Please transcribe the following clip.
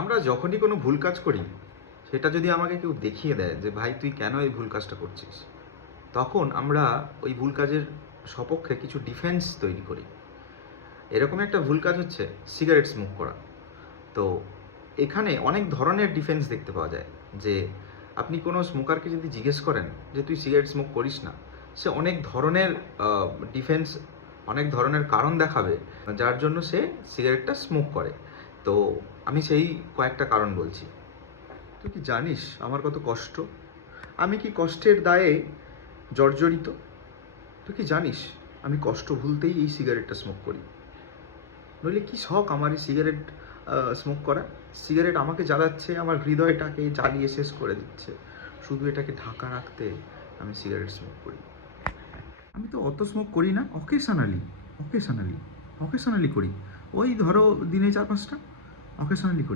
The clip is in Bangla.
আমরা যখনই কোনো ভুল কাজ করি, সেটা যদি আমাকে কেউ দেখিয়ে দেয় যে ভাই তুই কেন এই ভুল কাজটা করছিস, তখন আমরা ওই ভুল কাজের সপক্ষে কিছু ডিফেন্স তৈরি করি। এরকম একটা ভুল কাজ হচ্ছে সিগারেট স্মোক করা। তো এখানে অনেক ধরনের ডিফেন্স দেখতে পাওয়া যায়। যে আপনি কোনো স্মোকারকে যদি জিজ্ঞেস করেন যে তুই সিগারেট স্মোক করিস না, সে অনেক ধরনের ডিফেন্স, অনেক ধরনের কারণ দেখাবে যার জন্য সে সিগারেটটা স্মোক করে। তো আমি সেই কয়েকটা কারণ বলছি। তুই কি জানিস আমার কত কষ্ট? আমি কি কষ্টের দায়ে জর্জরিত? তুই কি জানিস আমি কষ্ট ভুলতেই এই সিগারেটটা স্মোক করি? নইলে কি শখ আমার এই সিগারেট স্মোক করা। সিগারেট আমাকে জ্বালাচ্ছে, আমার হৃদয়টাকে জ্বালিয়ে শেষ করে দিচ্ছে। শুধু এটাকে ঢাকা রাখতে আমি সিগারেট স্মোক করি। আমি তো অত স্মোক করি না, অকেশনালি অকেশনালি অকেশনালি করি। ওই ধরো দিনে 4-5টা অকেশনালি করি।